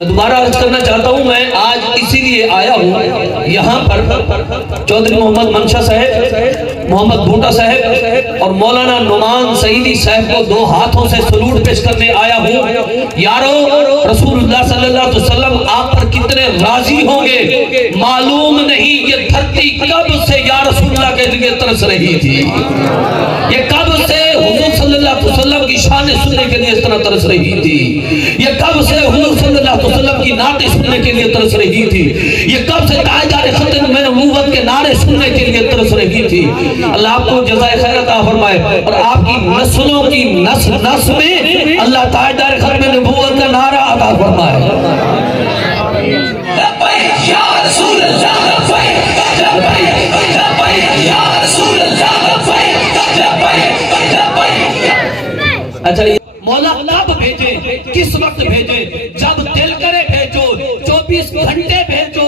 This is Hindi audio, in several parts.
दोबारा अर्ज करना चाहता हूं, मैं आज इसीलिए आया हूं यहाँ पर चौधरी मोहम्मद मंशा साहब, मोहम्मद भूटा साहब और मौलाना नुमान सईदी साहब को दो हाथों से सलूट पेश करने आया हूं। यारो, रसूलुल्लाह सल्लल्लाहु अलैहि वसल्लम आप पर कितने राजी होंगे मालूम नहीं। ये धरती कब से या रसूलुल्लाह के लिए तरस रही थी, ये कब से हुजूर सल्लल्लाहु अलैहि वसल्लम की शान सुनने के लिए इस तरह तरस रही थी, ये कब से हुजूर सल्लल्लाहु अलैहि वसल्लम की नाते सुनने के लिए तरस रही थी, ये कब से ताजदार खत्म में नबूवत के नारे सुनने के लिए तरस रही थी। अल्लाह आपको जज़ाए खैर अता फरमाए और आपकी नस्लों की नस में अल्लाह ताजदार खत्म में नबूवत का नारा अता फरमाए। अच्छा, मौला कब भेजे, किस वक्त भेजे, जब दिल करे भेजो, 24 घंटे भेजो,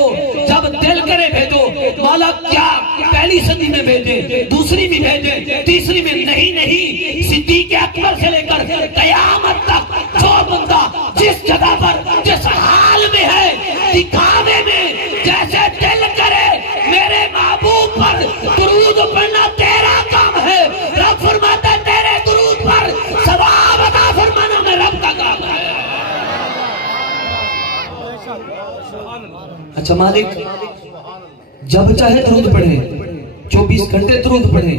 जब दिल करे भेजो। मौला क्या पहली सदी में भेजे, दूसरी में भेजे, तीसरी में नहीं, सिद्दीक़ अकबर से लेकर कयामत तक जो बंदा जिस जगह पर जिस हाल में है, दिखावे में जैसे दिल करे मेरे महबूब पर दुरूद पढ़ना तेरा काम है। रब फरमाता है तेरे दुरूद पर सवाब अता फरमाना मैं रब का काम है। अच्छा मालिक, जब चाहे दुरूद पढ़े, 24 घंटे दुरूद पढ़े।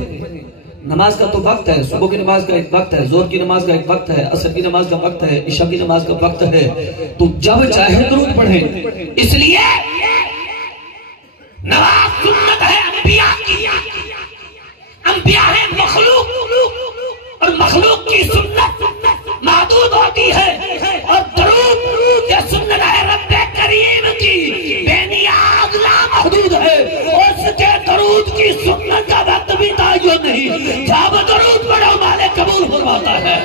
नमाज का तो वक्त है, सुबह की नमाज का एक वक्त है, जोर की नमाज का एक वक्त है, असर की नमाज का वक्त है, इशा की नमाज का वक्त है, तो जब चाहे दुरूद पढ़े। इसलिए नमाज सुन्नत है अंबिया की, अंबिया है मखलूक और मखलूक की सुन्नत महदूद होती है और दुरूद ये सुन्नत है रब्बे करीम की बेनियाज लामहदूद है। उसके दुरूद की सुन्नत का वक्त भी तायुन नहीं, जब दुरूद पढ़ो मालिक कबूल फरमाता है।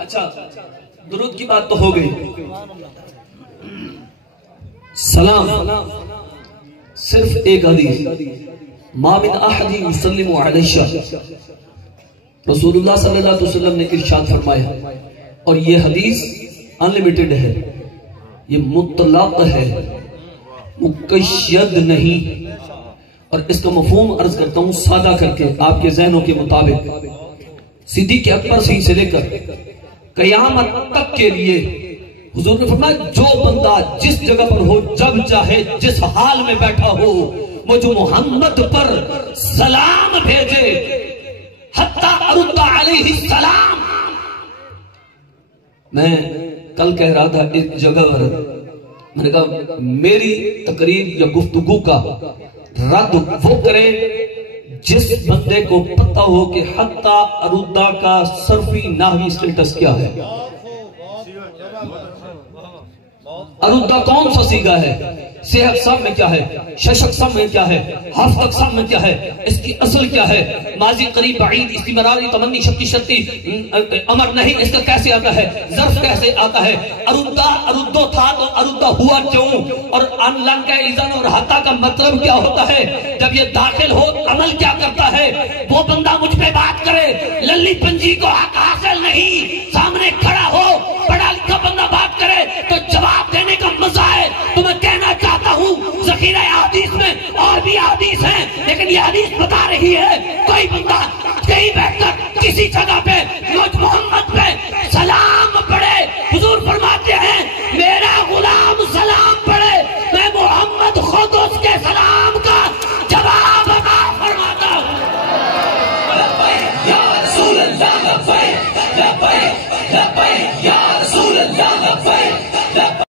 अच्छा, दुरूद की बात तो हो गई। सलाम सिर्फ एक हदीस, मा मिन अहदिन युसल्लिमु अलैहि, रसूलुल्लाह सल्लल्लाहु अलैहि वसल्लम ने इरशाद फरमाया, और ये हदीस अनलिमिटेड है, ये मुतलक है, मुक़य्यद नहीं। और इसका मफ़हूम अर्ज करता हूं सादा करके आपके ज़हनों के मुताबिक। सिद्दीक़ अकबर से लेकर कयामत तक के लिए हुजूर ने फरमाया जो बंदा जिस जगह पर हो, जब चाहे जिस हाल में बैठा हो, मुझ मोहम्मद पर सलाम भेजे, हत्ता अरुद्दा अलैहि सलाम। मैं कल कह रहा था इस जगह पर, मैंने कहा मेरी तकरीर या गुफ्तगू का रद्द वो करे जिस बंदे को पता हो कि हत्ता अरुद्दा का सर्फी नाहवी स्टेटस क्या है। अरुद्दा कौन सा सीगा है, सेहत सब में क्या है, शशक सब में क्या है, हफ्तक सब में क्या है, इसकी असल क्या है, माजी करीब बाईद, इस्तिमरारी तमन्नी शक्ति शक्ति अमर नहीं, इसका कैसे आता है, ज़र्फ कैसे आता है। अरुद्दा अरुद्दो था तो अरुद्दा हुआ क्यों, और अनलन का इज़न और हत्ता का मतलब क्या होता है, जब ये दाखिल हो अमल क्या करता है। वो बंदा मुझ पे बात करे, लल्ली पंजी को हक हासिल नहीं, सामने खड़ा हो पढ़ा लिखा बंदा बात करे तो जवाब देने का मजा है। तो मैं कहना चाहता हूँ ज़ख़ीरा हदीस में और भी हदीस हैं, लेकिन ये हदीस बता रही है कोई बंदा कहीं बैठकर किसी जगह पे मुझ मोहम्मद पे